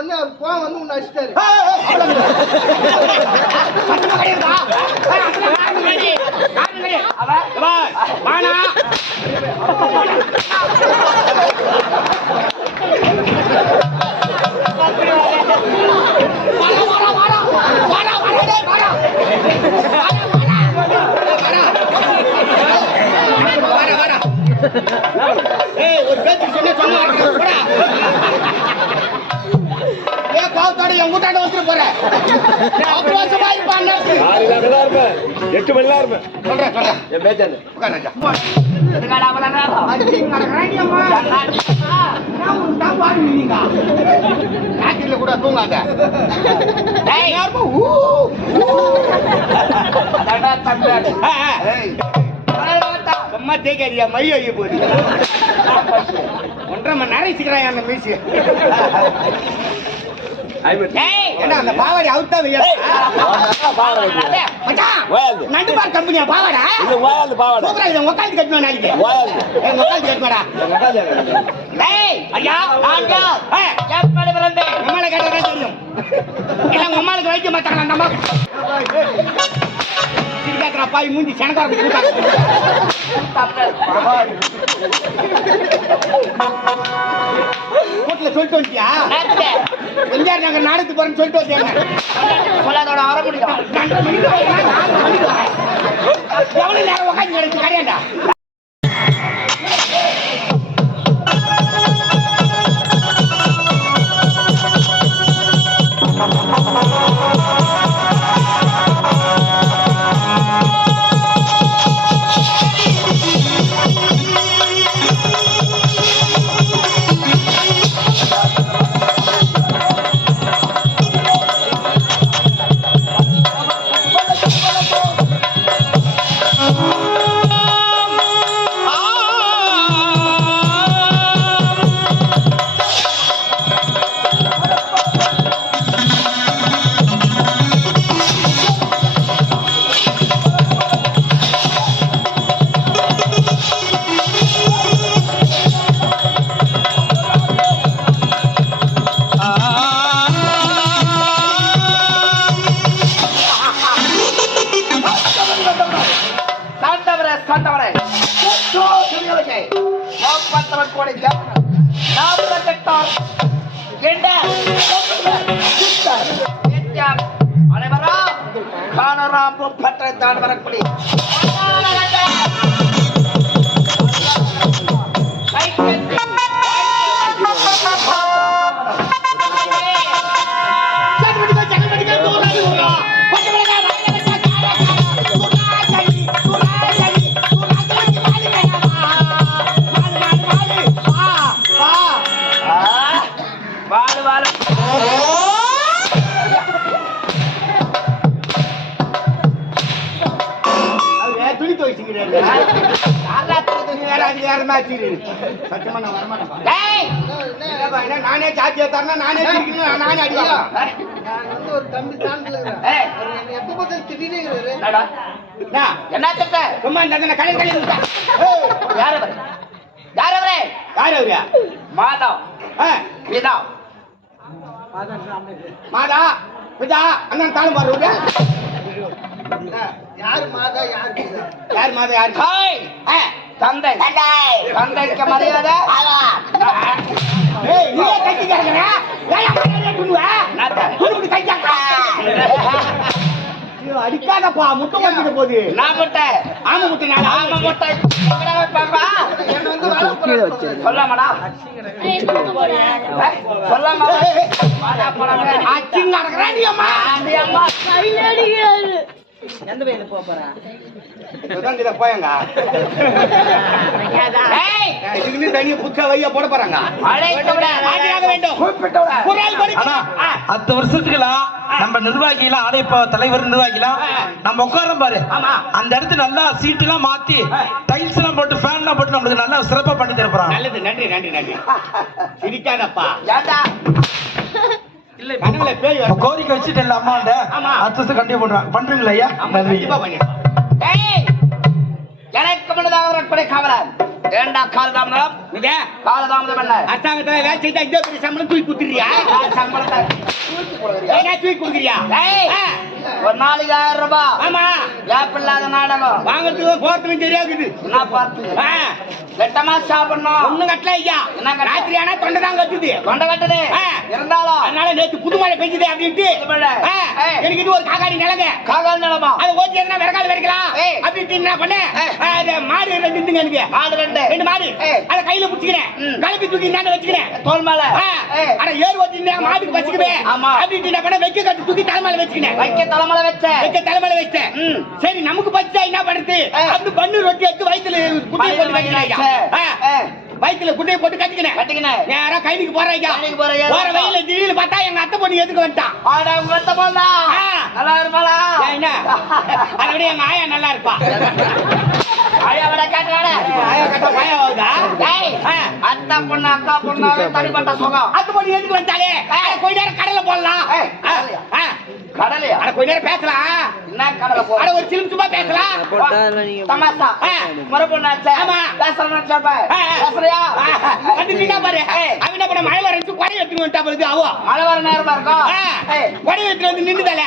உடனே அவர் கோவம் வந்து உன்னை அடிச்சிட்டாரு. ஒரு பேச்சு சொன்ன என் கூட்டாண்ட வந்துட்டு போறேன். 8 மணி நேரம் இருப்பேன். சொல்றேன் என் பேச்சாரு கூட தூங்காத. சும்மா தேக்காதியா மைய ஐய போகுது. 1.5 மணி நேரம் சிக்கிறான் அந்த மீசி. என்ன அந்த பாவாடி அவுத்தா நண்டுபார் கம்பெனியா பாவாடா? உட்காந்து கட்டுவேன் நாளைக்கு. உட்காந்து கட்டுவாடா. ஐயா எப்படி பிறந்தேன்? நம்மளை கேட்டதான் தெரியும். எல்லாம் உம்மாளுக்கு வைக்க மாட்டாங்களா? நம்ம சிரிக்காக்கிற பாய் மூஞ்சி சனக்கார வீட்டுல சொல்லிட்டு வந்துட்டியா? எம்ஜிஆர் நாங்க நாடகத்துக்கு போறேன்னு சொல்லிட்டு வந்தேன். சொல்லாதோட வர முடியும். 2 மணிக்கு எவ்வளவு நேரம் உட்காந்து கிடைச்சு கிடையாண்டா? வரக்கூடிய நானே சாட்சியா தரனா நானே நானே அடிக்கலாம். ஒரு தம்பி சான்ஸ்ல எப்ப பார்த்தாலும் திடீர்னு என்ன சும்மா இந்த கடை யாரவரே மாதா பிதா மாதா பிதா அண்ணன் தானும் பாரு. யார் மாதா யார் மாதா யார் தந்தை தந்தைக்கு மரியாதை. அடிக்காதப்பா முட்டை வந்துட்டு போகுது. நான் முட்டை ஆம முட்டை ஆம முட்டை சொல்லாமடா சொல்லாம அச்சிங்க நடக்கிறேன். எந்த வயல போறா போயங்க தனியா புத்தக வைய போட போறாங்க. 10 வருஷத்துக்குலாம் நம்ம நிர்வாகிலாம் ஆணைப்ப தலைவர் நிர்வாகிலாம் நம்ம உட்காரம் பாரு. அந்த இடத்துல நல்லா சீட்டு எல்லாம் மாத்தி டைல்ஸ் எல்லாம் போட்டு ஃபேன் எல்லாம் போட்டு நம்மளுக்கு நல்லா சிறப்பா பண்ணி தரப்போறாங்க. நல்லது, நன்றி நன்றி நன்றி. சிரிக்காதப்பா. கோரிக்கை வச்சுட்டு இல்ல அம்மாண்ட 10 வருஷம் கண்டிப்பா பண்றாங்க. பண்றீங்களா ஐயா? எனக்கு முன்னதாக ஒரு காவலர் 2 கால் இது காலதாமதம் பண்ண அரசாங்கத்துல வேலை செய்தா இந்த பெரிய சம்பளம் தூக்கி குடுத்துறியா? சம்பளத்தை என்ன தூக்கி குடுக்குறியா? ஒரு நாளைக்கு 1000 ரூபாய். ஆமா, கேப் இல்லாத நாடகம் வாங்கறதுக்கும் போறதுக்கும் தெரியாது. என்ன பார்த்து வெட்டமா சாப்பிடணும். ஒண்ணும் கட்டல ஐயா. என்ன கட்டல? ராத்திரி ஆனா தொண்டை தான் கட்டுது. கொண்ட கட்டுது இருந்தாலும் அதனால நேத்து புதுமழை பெஞ்சது அப்படின்ட்டு புதுமழை. எனக்கு இது ஒரு காக்காடி நிலங்க காகால் நிலமா அதை ஓட்டி எதுனா விறகால் வரைக்கலாம் அப்படின்ட்டு என்ன பண்ண மாடு ரெண்டுங்க எனக்கு மாடு ரெண்டு மாடு அதை கையில பிடிச்சிக்கிறேன், கலப்பி தூக்கி நான் வச்சுக்கிறேன் தோல் மேல. ஆனா ஏறு ஓட்டி மாட்டுக்கு வச்சுக்குவேன். ஆமா. அப்படின்ட்டு என்ன பண்ண வைக்க கட்டு தூக்கி தலைமையில வச்சுக்கிறேன். வைக்க தலைமையில வைக்க தலைமையில வச்சேன். சரி நமக்கு பச்சா என்ன பண்ணுறது அப்படி பண்ணு ரொட்டி எடுத்து வயிற்றுல குட்டியை போட்டு கட்டிக்கிறேன். வயிற்றுல குட்டையை போட்டு கட்டிக்கினேன். நேரா கைதிக்கு போறேன். போற வழியில திடீர்னு பார்த்தா எங்க அத்தை பொண்ணு எதுக்கு வந்துட்டான். நல்லா இருப்பாளா? என்ன அதை விட எங்க ஆயா நல்லா இருப்பா. ஆயாவோட கேட்டானே ஆயா கட்ட பயம் ஆகுதா? அத்தா பொண்ணு அக்கா பொண்ணு தனிப்பட்ட சுகம். அத்தை பொண்ணு எதுக்கு வந்தாலே கொஞ்ச நேரம் கடலை போடலாம். கடலையா? அட கொஞ்ச நேரம் பேசலாம். என்ன கடலை போட? அட ஒரு சிலிம் சும்மா பேசலாம். தமாசா மறுபடியும் ஆமா பேசுறேன்னு சொல்றேன். பேசுறியா? அது நீங்க பாரு அவன் என்ன பண்ண மழை வரச்சு கொடை எடுத்துட்டு வந்துட்டா போகுது. அவ மழை வர நேரமா இருக்கும். கொடை எடுத்துட்டு வந்து நின்றுதல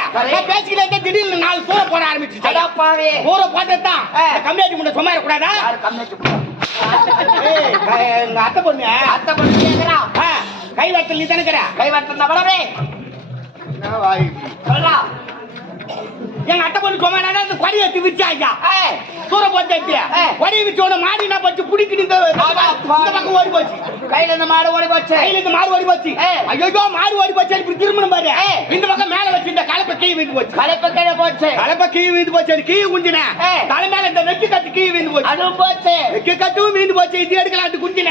பேசிக்கிட்டே திடீர்னு 4 தூர போட ஆரம்பிச்சு. அடப்பாவே தூர போட்டதான் கம்மியாட்டி முன்ன சும்மா இருக்கக்கூடாதா? எங்க அத்தை பொண்ணு கேக்குறா கை வட்டல் நீ தானே கை வட்டம் வளரே சொல்லா. எங்க அத்தை பொண்ணு சொன்னா இந்த கொடி எடுத்து விரிச்சாங்க. தூர போட்டு கொடி வச்சோட மாடி என்ன போச்சு புடிக்கிட்டு இந்த பக்கம் ஓடி போச்சு. கையில இருந்து மாடு ஓடி போச்சு. ஐயோ மாடு ஓடி போச்சு. இப்படி திரும்பணும் பாரு. இந்த பக்கம் மேல வச்சு இந்த கலப்பை கீ வீந்து போச்சு. கலப்பை கீ வீந்து போச்சு. அது கீ குஞ்சின தலை மேல இந்த வெட்டி கட்டு கீ வீந்து போச்சு. அதுவும் போச்சு. வெட்டி கட்டும் வீந்து போச்சு. இது எடுக்கலாட்டு குஞ்சின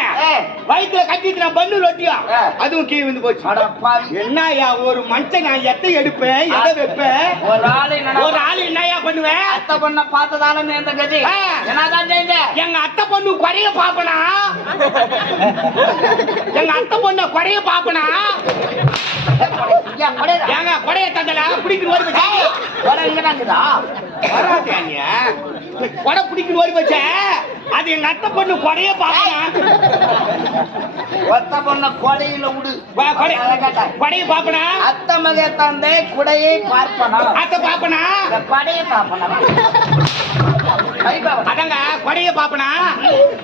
வயிற்றுல கட்டிட்டு நான் பண்ணு ரொட்டியும் அதுவும் கீ வீந்து போச்சு. என்னயா ஒரு மனுஷன் நான் எத்தை எடுப்பேன் எதை வைப்பேன்? ஒரு ஆளு என்னையா பண்ணுவேன்? அத்தை பொண்ண பார்த்ததால இந்த கதி என்னதான் செஞ்ச? எங்க அத்தை பொண்ணு குறைய பாப்பனா எங்க அத்தை பொண்ண குறைய பாப்பனா ஏங்க கொடைய தந்தல பிடிக்கணும் ஓடி போச்சா? கொடை பிடிக்கணும் ஓடி போச்ச. அது எங்க அத்தை பொண்ணு கொடைய பாப்பனா. ஒத்த பொண்ண கொடையில விடு. கொடைய பாப்பனா. அத்தை மக தந்தை குடையை பார்ப்பனா. அத்தை பாப்பனா கொடையை பார்ப்பனா. அதங்க கொடைய பாப்பனா.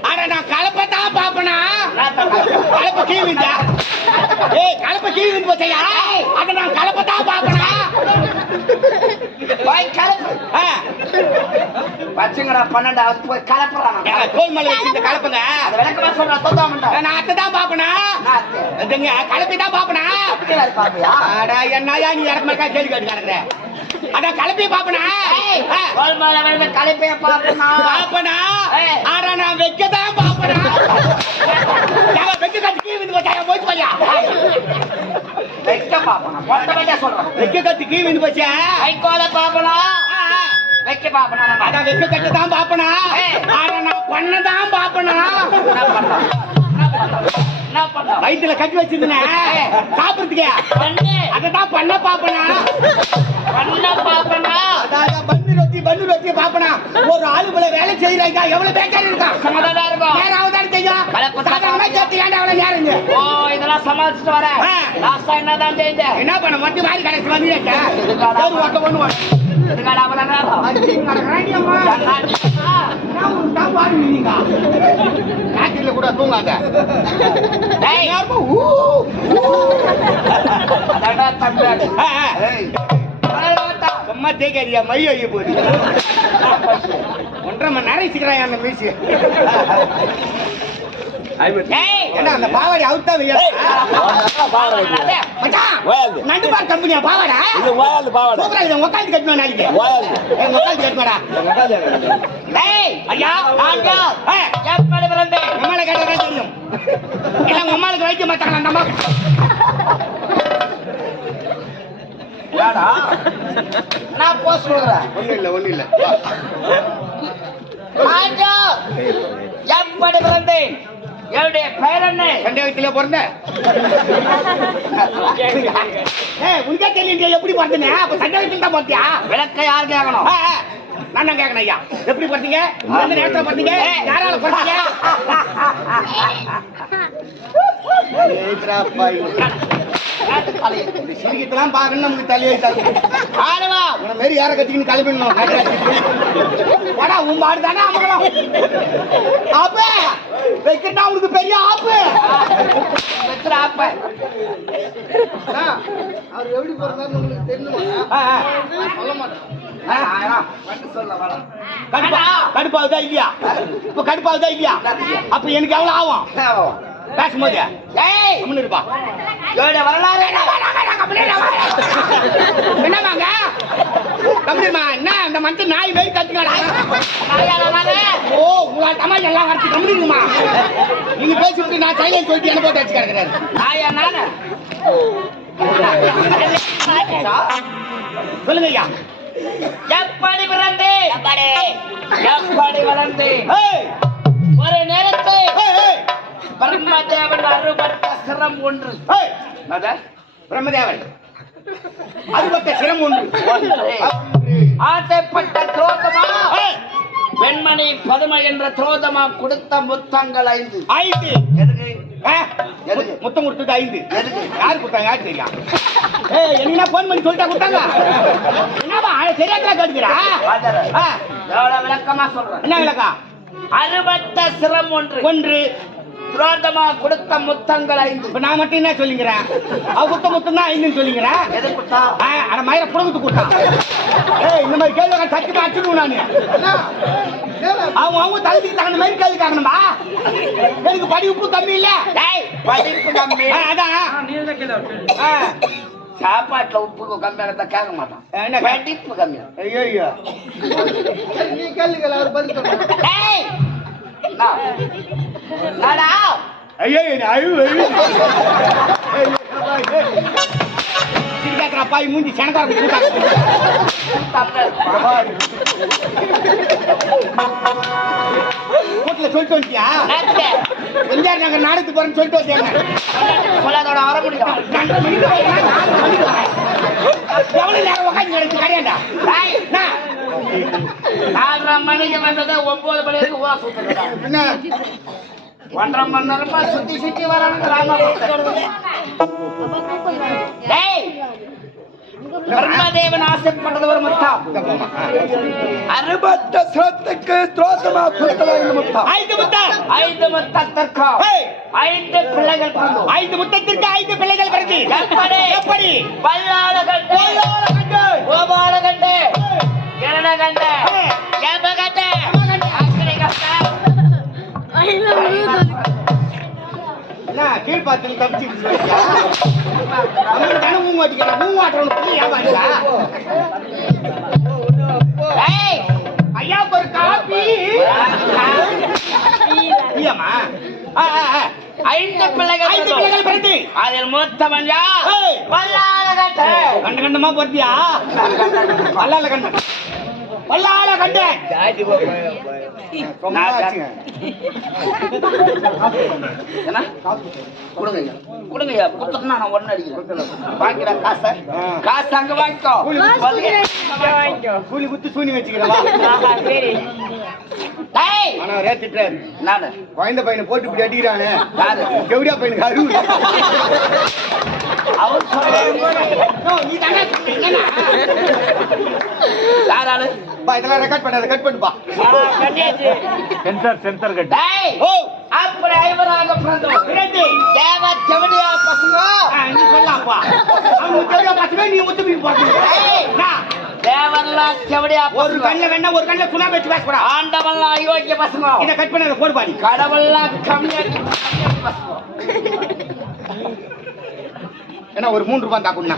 ஆனா நான் கலப்பத்தான் பாப்பனா. கலப்ப கீழ்விந்தா கலப்ப கீழ்விந்து போச்சையா? அத நான் கலப்பத்தான் பாப்பனா. பச்சங்கடா 12 போய் கலப்பறானா? தோல் மேல வச்சு கலப்புங்க. விளக்கமா சொல்ற தொத்தாமண்டா. நான் அத்தைதான் பாப்பனா. அதுங்க கலப்பிதான் பாப்பனா. பாப்பியா? அட என்னையா நீ இறக்க மாதிரி கேள்வி கேட்டு கிடக்குற? அதான் கலப்பி பாப்பனா. தோல் மேல விழுந்த கலப்பைய பாப்பனா. ஆனா நான் வைக்கதான் பாப்பனா. வெக்க கட்டி கீ விந்து போச்சா? போச்சு போயா வைக்க பாப்பனா. பொட்டமையா சொல்றேன். வெக்க கட்டி கீ விந்து போச்சா? கைகோல பாப்பனா. வைக்க பாப்பனா. அதான் வெக்க கட்டி தான் பாப்பனா. ஆனா நான் பண்ணதான் பாப்பனா. என்ன பண்ண? வயிற்றுல கட்டி வச்சிருந்தேன் சாப்பிடுறதுக்கு. அதான் பண்ண பாப்பனா. பண்ணு ரொட்டி பாப்பனா. ஒரு ஆளு போல வேலை செய்யறாங்க. எவ்வளவு பேக்காரி இருக்கான். சமாதானம் இருக்கும். நேரம் செய்யும். சாதாரணமா சேர்த்து ஏன்டா அவ்வளவு நேரம்? ஓ இதெல்லாம் சமாளிச்சுட்டு வரேன். லாஸ்டா என்னதான் செஞ்ச? என்ன பண்ண மட்டும் மாதிரி கடைசி வந்து ஓட்ட ஒண்ணு இதுக்கான அவ்வளவு நேரம் ராத்திரில கூட தூங்காத. சும்மா தேக்கறியா மை ஐய போகுது. 1.5 மணி நேரம் சிக்கிறான் அந்த மீசி. என்ன அந்த பாவாடி அவுத்தா நண்டு பார் கம்பெனியா பாவாடா? சூப்பரா இருக்கு. உட்காந்து கட்டணும் நாளைக்கு. உட்காந்து கட்டணும்டா. ஐயா உம்மால கேட்டா தெரியும். எல்லாம் உம்மாளுக்கு வைத்தியம் பார்த்தாங்களா அந்த அம்மா? நான் போஸ்ட் கொடுக்குறேன். ஒண்ணு இல்ல எப்படி பிறந்தேன்? என்னுடைய பெயர் என்ன? சந்தேகத்திலே பிறந்த. உனக்கே தெரியல எப்படி பிறந்தேன்? அப்ப சந்தேகத்தில் தான் பிறந்தியா? விளக்க யார் கேட்கணும்? நான் தான் கேட்கணும் ஐயா. எப்படி பார்த்தீங்க? எந்த நேரத்துல பார்த்தீங்க? யாரால பார்த்தீங்க? சிரிக்கத்தெல்லாம் பாக்கணும் நமக்கு தலையை ஆளவா உன மாரி யார கத்திக்கின்னு கிளம்பிடணும். வாடா உன் மாடு தானே அமகலாம். ஆப்ப வைக்கிறா உனக்கு பெரிய ஆப்பு வைக்கிற ஆப்ப. அவர் எப்படி போறாருன்னு உங்களுக்கு தெரியணுமா? சொல்ல மாட்டேன். கடுப்பாவுதா இல்லையா? இப்ப கடுப்பாவுதா இல்லையா? அப்ப எனக்கு எவ்வளவு ஆகும் பேசும்போது? இருப்பா வரலாறு என்னமாங்க என்ன இந்த மந்த் நாய் மாரி கத்துக்கடா. ஓ உங்களா தமாஷ் எல்லாம் வரைச்சு கம்மிடுமா? நீங்க பேசிட்டு நான் சைலண்ட் சொல்லிட்டு என்ன போட்டு வச்சு கிடக்குறாரு. நாயா நானு சொல்லுங்க ஐயா. எப்படி பிறந்தே எப்படி வளர்ந்தே ஒரு நேரத்தை பிரம்மதேவன் அறுபட்ட சிரம் ஒன்று. பிரம்மதேவன் அறுபட்ட சிரம் ஒன்று ஆசைப்பட்ட துரோதமா பெண்மணி பதுமை என்ற துரோதமா கொடுத்த முத்தங்கள் 5. 5 எதுக்கு முத்தம் கொடுத்தது 5? எதுக்கு யாரு கொடுத்தாங்க? யாரு தெரியா? என்ன போன் பண்ணி சொல்லிட்டா கொடுத்தாங்க? என்னப்பா சரியா கேட்டுக்கிறா? எவ்வளவு விளக்கமா சொல்றேன். என்ன விளக்கம்? அறுபட்ட சிரம் ஒன்று துரோதமா கொடுத்த முத்தங்கள் 5. இப்ப நான் மட்டும் என்ன சொல்லிக்கிறேன்? அவ கொடுத்த முத்தம் தான் 5 சொல்லிக்கிறேன். எதை கொடுத்தா? அட மயிர புடகுத்து கொடுத்தா. இந்த மாதிரி கேள்வி சத்தியமா அடிச்சுடுவோம் நானு. அவங்க தகுதிக்கு தகுந்த மாதிரி கேள்வி கேட்கணும்பா. எனக்கு படிப்பு கம்மி இல்ல. படிப்பு கம்மி அதான் சாப்பாட்டுல உப்பு கம்மியாக கேட்க மாட்டான். படிப்பு கம்மி. ஐயோ நீ கேள்விகள் அவர் பதில் சொல்றாரு. பாய் மூஞ்சி சனக்கார கூட்டுல சொல்லிட்டு வந்துட்டியா? எம்ஜிஆர் நாங்க நாடகத்துக்கு போறேன்னு சொல்லிட்டு வந்தாங்க. சொல்லாதோட வர முடியும். எவ்வளவு நேரம் உட்காந்து கிடைச்சு கிடையாண்டா? 4:30 மணிக்கு வந்தது 9 மணி வரைக்கும் ஓ சுத்துறா. என்ன 1.5 மணி நேரமா சுத்தி சுத்தி வரானுங்க. பிரம்மதேவன் ஆசைப்பட்டது ஒரு முத்தம். அறுபட்ட சிரத்துக்கு துரோதமா கொடுத்தது 5 முத்தம். 5 முத்தம். 5 முத்தத்திற்கு 5 பிள்ளைகள் பிறந்தது. 5 முத்தத்திற்கு 5 பிள்ளைகள் பிறந்தது. எப்படி? பல்லாள கண்டு, கோபால கண்டு, கிரண கண்டு, கேப கண்டு, அக்கறை கண்டு. கீழ்பாத்தில் தப்பிச்சு ஐயா ஒரு காப்பி. 5 பிள்ளைகள் பிறந்து அதில் மூத்தவன் கண்ட கண்டமா பொறுத்தியா? பல்லால கண்ட பல்லால கண்ட கொடுங்கய்யா கொடுத்தா நான் உடனே அடிக்கிறேன். வாங்கிக்கிறேன் காசை. காசு அங்க வாங்கிக்கோ. கூலி குத்து சூனி வச்சுக்கிறேன். நானு குழந்தை பையனை போட்டு இப்படி அடிக்கிறானே கௌரியா பையனுக்கு அருள். அவர் இதெல்லாம் ரெக்கார்ட் பண்ணாத கட் பண்ணுப்பா. Sensor cut. அப்படி ஐவராக பிறந்தோம். தேவ செவடியா பசங்க நீ சொல்லப்பா. அவங்க செவடியா பசங்க நீ முத்துப்பி போடுங்க. தேவன்லாம் செவடியா ஒரு கண்ண வேணா ஒரு கண்ண சுனா வச்சு பேசக்கூடாது. ஆண்டவன்லாம் அயோக்கிய பசங்க. இத கட் பண்ணாத போடுப்பா. நீ கடவுள்லாம் கம்மியா பசங்க. என்ன ஒரு 3 ரூபாய் தாக்குனா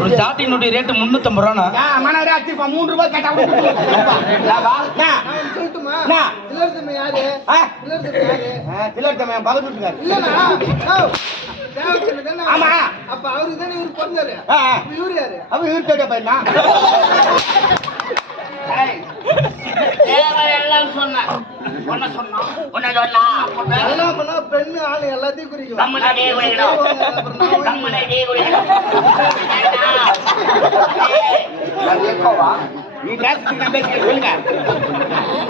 ஒரு ஜாட்டினுடைய ரேட்டு 350 ரூபா. மனரே அடிப்பா 3 ரூபாய் கேட்டா ஆமா அப்ப அவருக்கு தானே இவரு பொண்ணு. இவரு யாரு? அவன் இவரு தேடியா பையனா ஏய், தேவர் எல்லாம் சொன்னேன். உன்னை சொன்னோம். உன்னை சொன்னா, பொண்ணு. எல்லாம் பண்ணா பெண்ணு ஆணு எல்லாத்தையும் குறிக்கும். கம்முனு டீ குடிக்கணும். கம்முனு டீ குடிக்கணும். ஏய், நான் எக்கோவா? நீ பேசுறதுக்கு நான் பேசுறேன் சொல்லுங்க.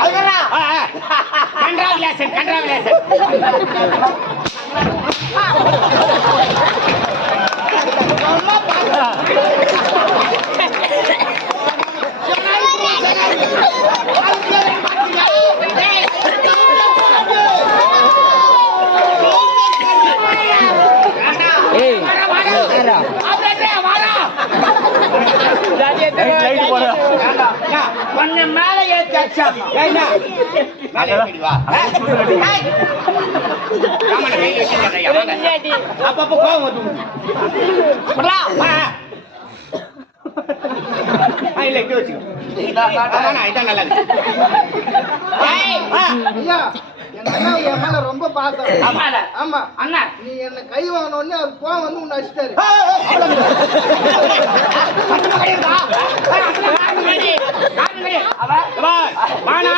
அதுதானா? கன்றாவிலேஷன். உன்னை மேல ஏத்தி அடிச்சாமா? என்ன? மேலே ஏறிடு வா. ராமனை கையில வச்சுக்கறேன். வாங்க. அப்பப்ப கோவம் வருது உங்களுக்கு. புள்ளா, வா. இல்ல இங்க வச்சுக்கோ. ஆமாண்ணா, இதான் நல்லா இருக்கு. ஏய், ஐயா, எங்க அண்ணாவுக்கு என் மேல ரொம்ப பாசம். ஆமாடா. ஆமா. அண்ணா, நீ என்ன கை வாங்கின உடனே அவர் கோவம் வந்து உன்னை அடிச்சிட்டாரு. வாணா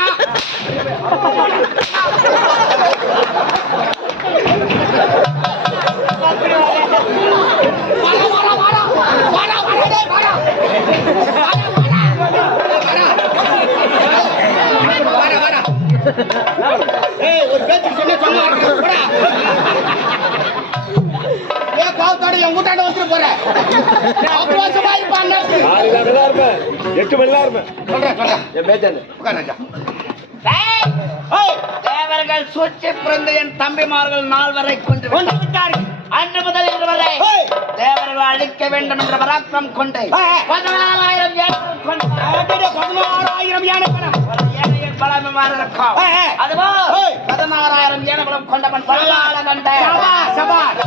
ஒரு பேச்சு சொன்ன கோவத்தோட என் கூட்டாண்ட வந்துட்டு போறேன். அப்புறம் இருப்பான். நாளைக்கு நல்லா இருப்பேன். 8 மணி நேரம் இருப்பேன். சொல்றேன் என் மேஜானு. உட்கார். ஏய், தேவர்கள் சூழ்ச்சி புரிந்து என் தம்பிமார்கள் நாள் வரை கொண்டு விட்டார்கள். அன்று முதல் இன்று வரை தேவர்கள் அழிக்க வேண்டும் என்ற பராக்கிரம் கொண்டு 16,000 ஏக்கர் கொண்டு 16,000 யானை பலம். ஏனையின் பலமுமாறு இருக்கும். அதுபோல் 16,000 ஏனை பலம் கொண்டவன் பல்லாள கண்ட சபாஷ்.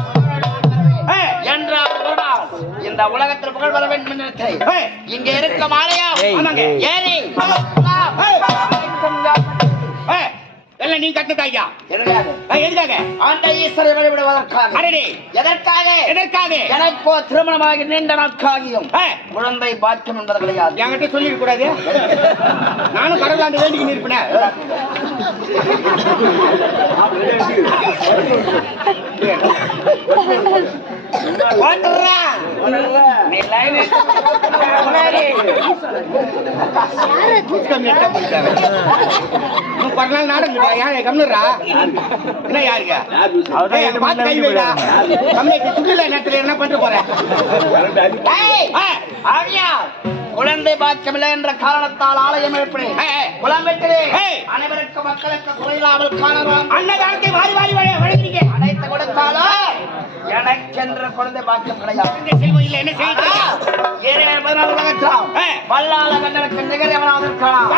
என்ற வருடம் இந்த உலகத்தில் புகழ் வர வேண்டும் என்று இங்க இருக்கும் ஆலயம் ஏனி எல்லாம் நீ கட்டுதா ஐயா? எதற்காக? எதுக்காக? ஆண்ட ஈஸ்வரை வழிபடுவதற்காக. அடடே, எதற்காக? எதற்காக? எனக்கோ திருமணமாகி நீண்ட நாட்காகியும் குழந்தை பாக்கியம் என்பது கிடையாது. என்கிட்ட சொல்லிட கூடாது. நானும் கடவுளாண்டு வேண்டிக்கிட்டு இருப்பேன். நீ லைன் நாடகம் கம்னுறா என்ன யாருங்க கை வைடா துணில நேரத்துல என்ன பண்ணிட்டு போறேன். குழந்தை பாக்கியமில்லை என்ற காரணத்தால் ஆலயம் எப்படி குளம்பெற்று அனைவருக்கும் மக்களுக்கு குறையில்லாமல் காணலாம். அன்னதானத்தை வாரி வாரி வழங்குறீங்க. அனைத்து கொடுத்தாலும் எனக்கென்ற குழந்தை பாக்கியம் கிடையாது. செல்வம் இல்லை. என்ன செய்ய பல்லாள கண்ணனுக்கு நிகர் எவனாவது இருக்கலாம்.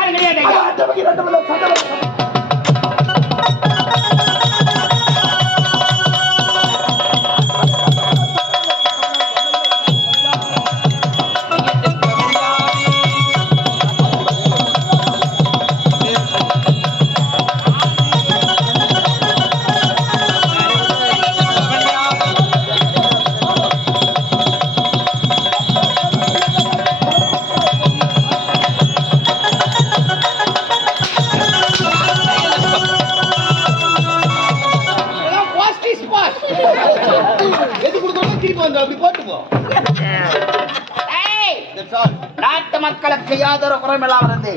நாட்டு மக்களுக்கு யாதொரு குறைமில்லாமல் இருந்து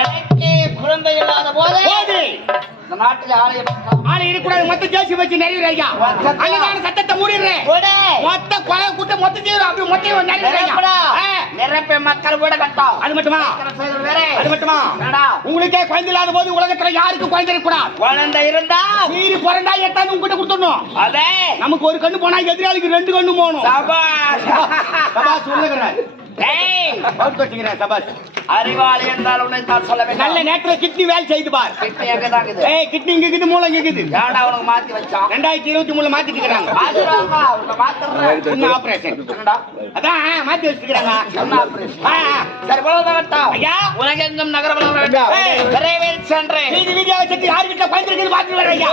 எனக்கே குழந்தை இல்லாத போது இந்த நாட்டில் ஆலயம் இருக்கக்கூடாது. மொத்த ஜோசி வச்சு நிறைய சட்டத்தை மூடிடுறேன். மொத்த கொலை கூட்டம் மொத்த நிரப்ப மக்கள் வீட கட்டும். அது மட்டுமா? அது மட்டுமா? உங்களுக்கே குழந்தை இல்லாத போது உலகத்துல யாருக்கு குழந்தை இருக்கக்கூடாது. குழந்தை இருந்தா சீரி பிறந்தா எட்டாந்து உங்ககிட்ட கொடுத்துடணும். அதே நமக்கு ஒரு கண்ணு போனா எதிராளிக்கு 2 கண்ணு போகணும். சபாஷ் சொல்லுகிறேன். அறிவாளி என்றால் உன்னை தான் சொல்ல வேண்டும். நல்ல நேரத்துல கிட்னி வேலை செய்து பார். கிட்னி எங்கதான் இருக்குது? கிட்னி இங்க இருக்குது, மூளை இங்க இருக்குது. ஏன்டா உனக்கு மாத்தி வச்சான்? 2023 மாத்திட்டு இருக்காங்க. ஆபரேஷன் அதான் மாத்தி வச்சிருக்காங்க. சரி போலதான் ஐயா. உலகெங்கும் நகர விரைவில் சென்று வீதியாக சென்று யாரு கிட்ட பயந்துருக்கு பார்த்து வர ஐயா.